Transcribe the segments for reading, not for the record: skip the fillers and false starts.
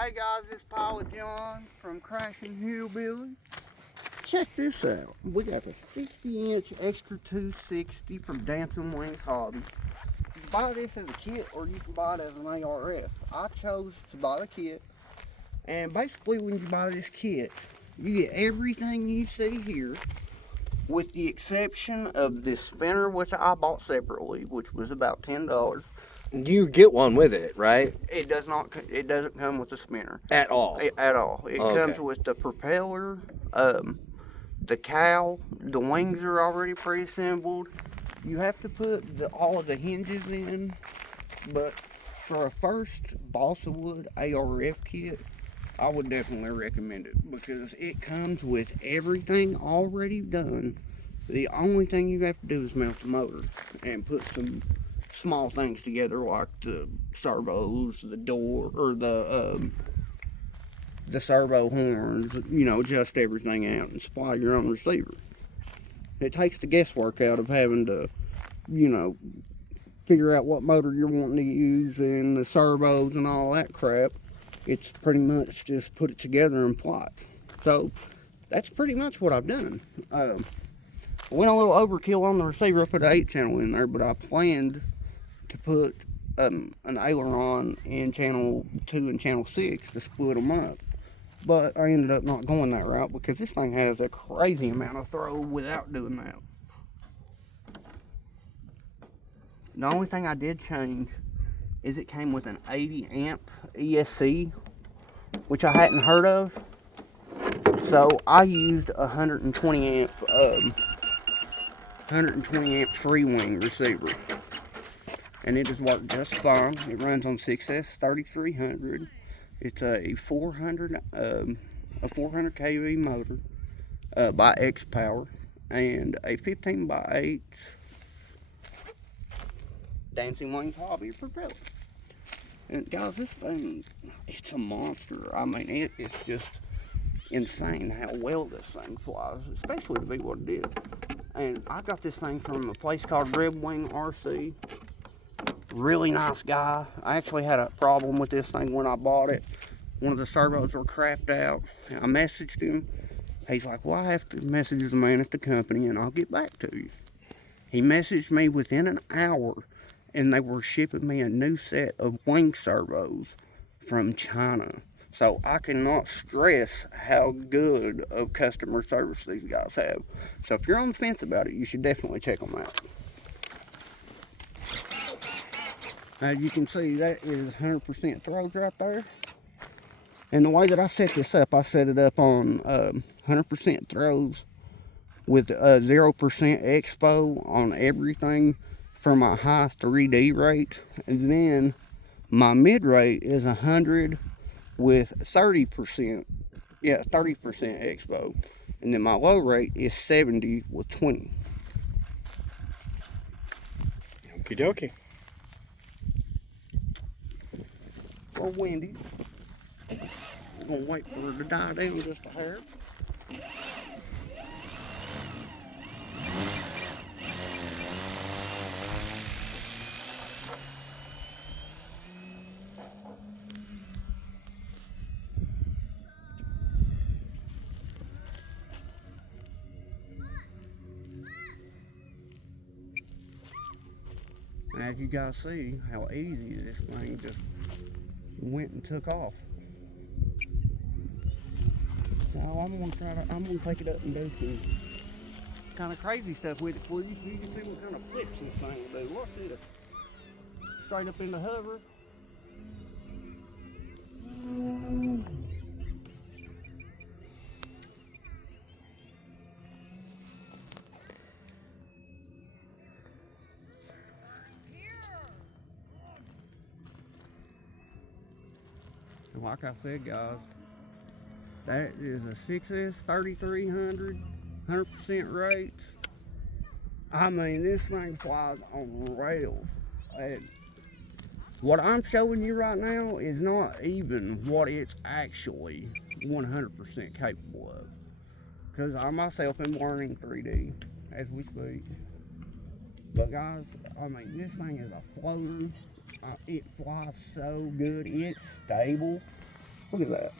Hey guys, this is Pilot John from Krash'n'Hillbilly. Check this out. We got a 60-inch Extra 260 from Dancing Wings Hobby. You can buy this as a kit or you can buy it as an ARF. I chose to buy the kit. And basically when you buy this kit, you get everything you see here with the exception of this spinner, which I bought separately, which was about $10. You get one with it, right? It does not. It doesn't come with the spinner At all. At all. It Okay. comes with the propeller, the cowl. The wings are already pre-assembled. You have to put all of the hinges in, but for a first balsa wood ARF kit, I would definitely recommend it because it comes with everything already done. The only thing you have to do is mount the motor and put some small things together like the servos, the door, or the servo horns, you know, adjust everything out and supply your own receiver. It takes the guesswork out of having to, you know, figure out what motor you're wanting to use and the servos and all that crap. It's pretty much just put it together and plot. So that's pretty much what I've done. I went a little overkill on the receiver. I put an 8-channel in there, but I planned to put an aileron in channel 2 and channel 6 to split them up. But I ended up not going that route because this thing has a crazy amount of throw without doing that. The only thing I did change is it came with an 80 amp ESC, which I hadn't heard of. So I used a 120 amp free wing receiver. And it has worked just fine. It runs on 6S3300. It's a 400 kV motor by X Power and a 15x8 Dancing Wings Hobby propeller. And guys, this thing, it's a monster. I mean, it's just insane how well this thing flies, especially to be what it did. And I got this thing from a place called Red Wing RC. Really nice guy. I actually had a problem with this thing when I bought it. One of the servos were crapped out. I messaged him. He's like, well, I have to message the man at the company and I'll get back to you. He messaged me within an hour and they were shipping me a new set of wing servos from China. So I cannot stress how good of customer service these guys have. So if you're on the fence about it, you should definitely check them out. As you can see, that is 100% throws right there. And the way that I set this up, I set it up on 100% throws with 0% expo on everything for my high 3D rate. And then my mid rate is 100 with 30%, 30% expo. And then my low rate is 70 with 20. Okie dokie. Or windy. I'm gonna wait for her to die down just a hair. As you guys see how easy this thing just went and took off. Well, I'm gonna take it up and do some kind of crazy stuff with it for you so you can see what kind of flips this thing will do. Watch this. Straight up into hover. And like I said, guys, that is a 6S 3300, 100% rates. I mean, this thing flies on rails. And what I'm showing you right now is not even what it's actually 100% capable of. Because I myself am learning 3D as we speak. But guys, I mean, this thing is a floater. It flies so good. It's stable. Look at that.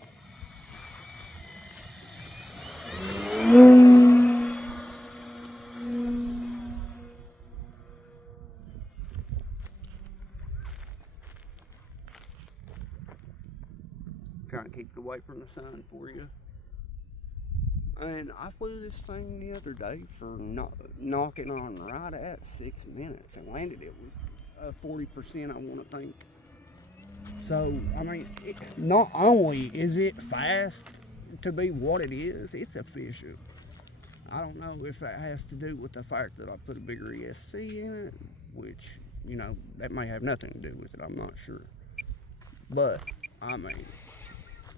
Trying to keep it away from the sun for you. And I flew this thing the other day for knocking on right at 6 minutes and landed it with 40%, I want to think. So, I mean, not only is it fast to be what it is, it's efficient. I don't know if that has to do with the fact that I put a bigger ESC in it, which, you know, that may have nothing to do with it, I'm not sure. But, I mean,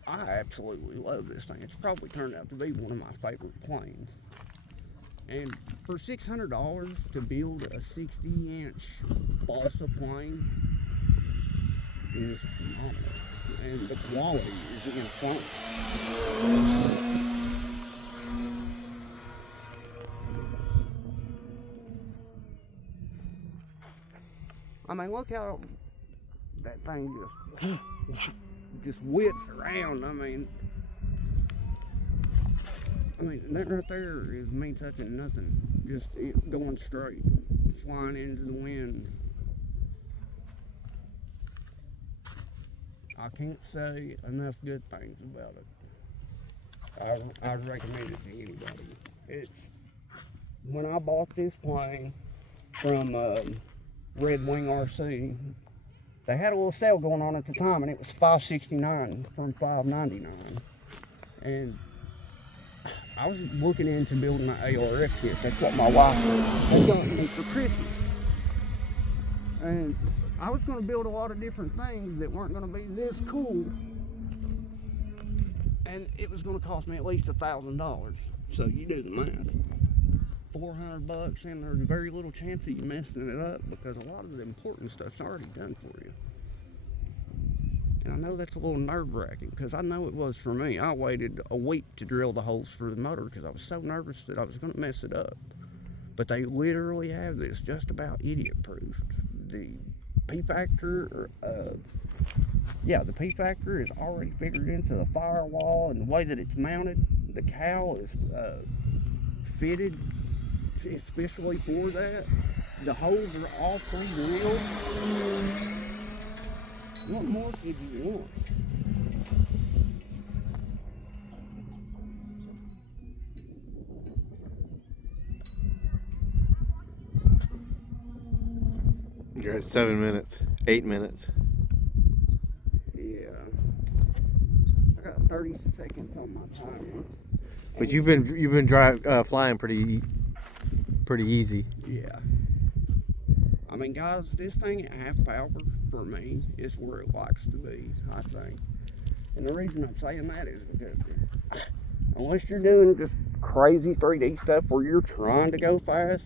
I absolutely love this thing. It's probably turned out to be one of my favorite planes. And for $600 to build a 60-inch balsa plane is phenomenal. And the quality is insane. I mean, look how that thing just whips around. I mean, that right there is me touching nothing. Just it going straight, flying into the wind. I can't say enough good things about it. I'd recommend it to anybody. When I bought this plane from Red Wing RC, they had a little sale going on at the time, and it was $569 from $599. And I was looking into building an ARF kit. That's what my wife got me for Christmas. And I was going to build a lot of different things that weren't going to be this cool. And it was going to cost me at least $1,000. So you do the math. $400, and there's very little chance of you messing it up because a lot of the important stuff's already done for you. And I know that's a little nerve-wracking because I know it was for me. I waited a week to drill the holes for the motor because I was so nervous that I was going to mess it up. But they literally have this just about idiot-proofed. The P-factor, the P-factor is already figured into the firewall, and the way that it's mounted, the cowl is fitted especially for that. The holes are all pre-drilled. What more could you want? You're at 7 minutes, 8 minutes. Yeah. I got 30 seconds on my timer. But you've been flying pretty easy. Yeah. I mean, guys, this thing at half power for me is where it likes to be, I think. And the reason I'm saying that is because unless you're doing just crazy 3D stuff where you're trying to go fast,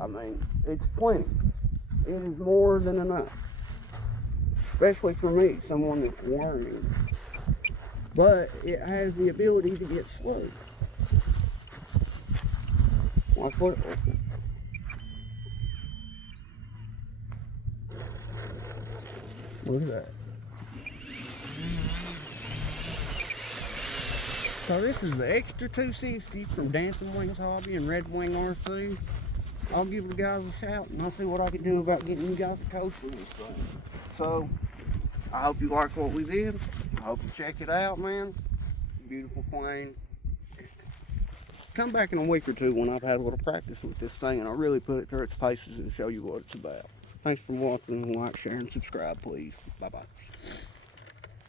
I mean, it's plenty. It is more than enough. Especially for me, someone that's learning. But it has the ability to get slow. Like what? Look at that. So this is the extra 260 from Dancing Wings Hobby and Red Wing RC. I'll give the guys a shout and I'll see what I can do about getting you guys a coach for this thing. So, I hope you like what we did. I hope you check it out, man. Beautiful plane. Come back in a week or two when I've had a little practice with this thing and I'll really put it through its paces and show you what it's about. Thanks for watching. Like, share, and subscribe, please. Bye-bye.